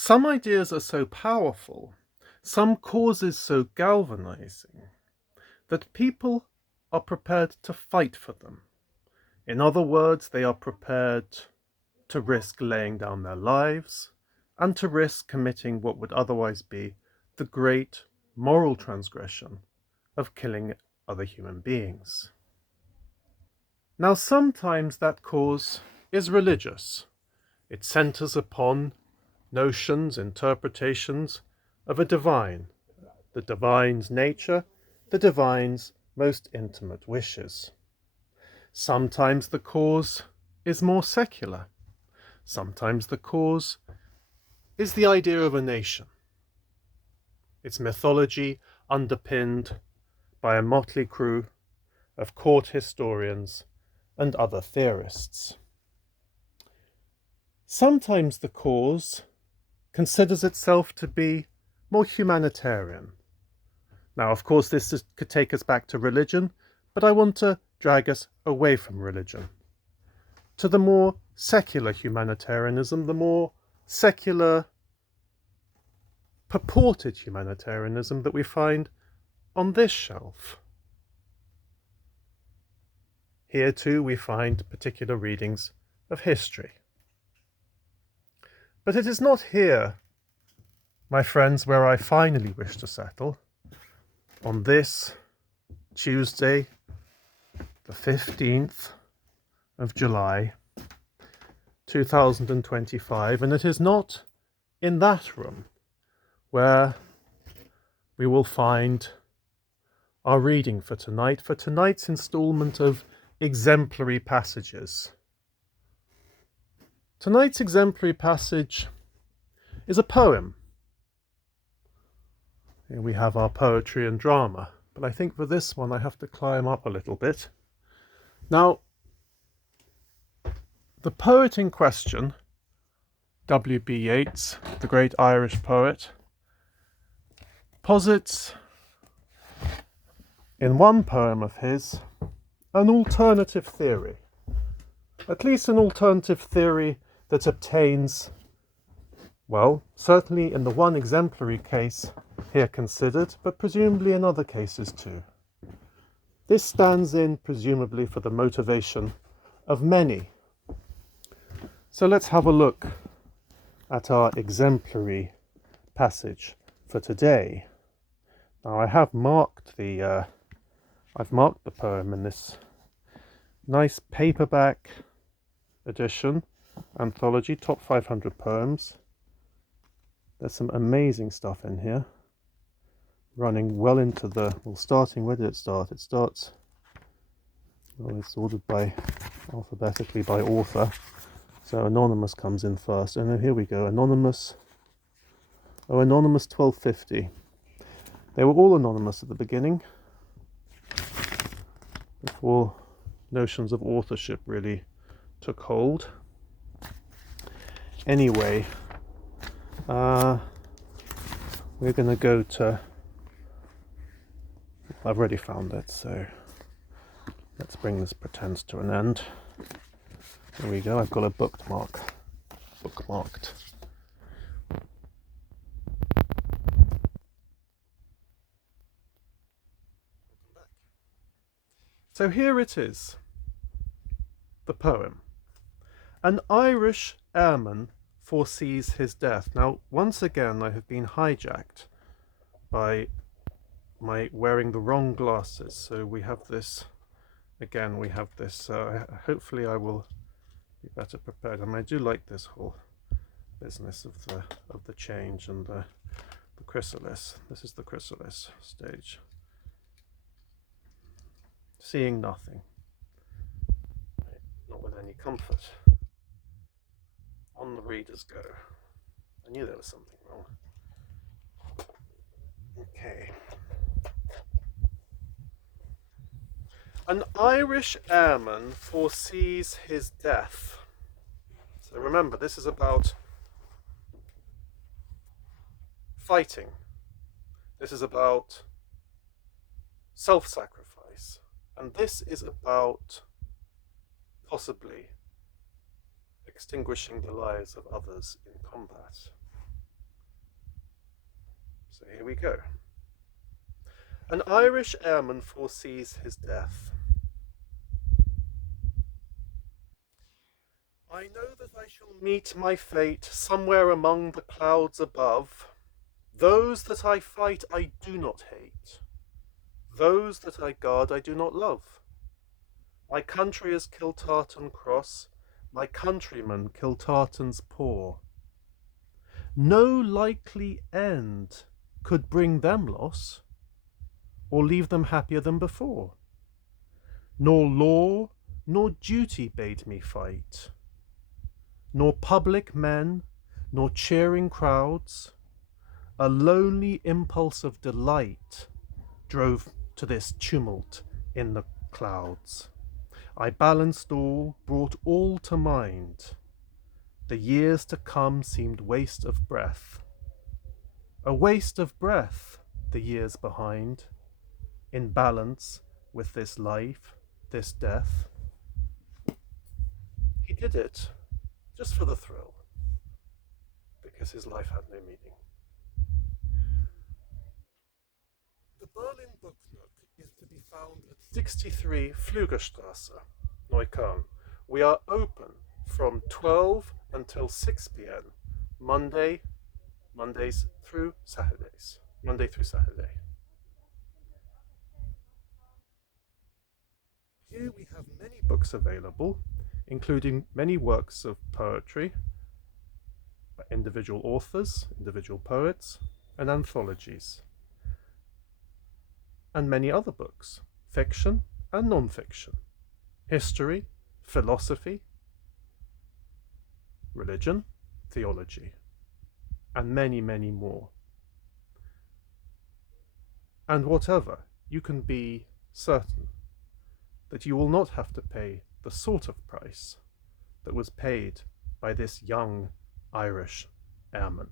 Some ideas are so powerful, some causes so galvanizing, that people are prepared to fight for them. In other words, they are prepared to risk laying down their lives and to risk committing what would otherwise be the great moral transgression of killing other human beings. Now, sometimes that cause is religious. It centers upon notions, interpretations of a divine, the divine's nature, the divine's most intimate wishes. Sometimes the cause is more secular. Sometimes the cause is the idea of a nation, its mythology underpinned by a motley crew of court historians and other theorists. Sometimes the cause considers itself to be more humanitarian. Now, of course, could take us back to religion, but I want to drag us away from religion to the more secular humanitarianism, the more secular purported humanitarianism that we find on this shelf. Here too we find particular readings of history. But it is not here, my friends, where I finally wish to settle, on this Tuesday, the 15th of July, 2025, and it is not in that room where we will find our reading for tonight's instalment of Exemplary Passages. Tonight's exemplary passage is a poem. Here we have our poetry and drama, but I think for this one I have to climb up a little bit. Now, the poet in question, W.B.Yeats, the great Irish poet, posits in one poem of his an alternative theory, at least an alternative theory that obtains, well, certainly in the one exemplary case here considered, but presumably in other cases too. This stands in, presumably, for the motivation of many. So let's have a look at our exemplary passage for today. Now, I've marked the poem in this nice paperback edition, anthology, top 500 poems. There's some amazing stuff in here, running well into starting, where did it start? It starts, it's ordered alphabetically by author, so anonymous comes in first, and then here we go, anonymous 1250. They were all anonymous at the beginning, before notions of authorship really took hold. Anyway, we're going to go to, I've already found it, so let's bring this pretense to an end. There we go, I've got a bookmarked. So here it is, the poem. An Irish airman foresees his death. Now, once again, I have been hijacked by my wearing the wrong glasses. So we have this, hopefully I will be better prepared. And I do like this whole business of the change and the chrysalis. This is the chrysalis stage. Seeing nothing, not with any comfort. On the readers go. I knew there was something wrong. Okay. An Irish airman foresees his death. So remember, this is about fighting. This is about self-sacrifice. And this is about possibly extinguishing the lives of others in combat. So here we go. An Irish airman foresees his death. I know that I shall meet my fate somewhere among the clouds above. Those that I fight I do not hate. Those that I guard I do not love. My country is Kiltartan Cross, my countrymen Kiltartan's poor. No likely end could bring them loss, or leave them happier than before. Nor law nor duty bade me fight, nor public men, nor cheering crowds. A lonely impulse of delight drove to this tumult in the clouds. I balanced all, brought all to mind. The years to come seemed waste of breath. A waste of breath, the years behind, in balance with this life, this death. He did it just for the thrill, because his life had no meaning. The Berlin Book Nook is to be found at 63 Flügerstrasse, Neukölln. We are open from 12 until 6 p.m. Mondays through Saturdays. Monday through Saturday. Here we have many books available, including many works of poetry by individual authors, individual poets, and anthologies, and many other books, fiction and non-fiction, history, philosophy, religion, theology, and many, many more. And whatever, you can be certain that you will not have to pay the sort of price that was paid by this young Irish airman.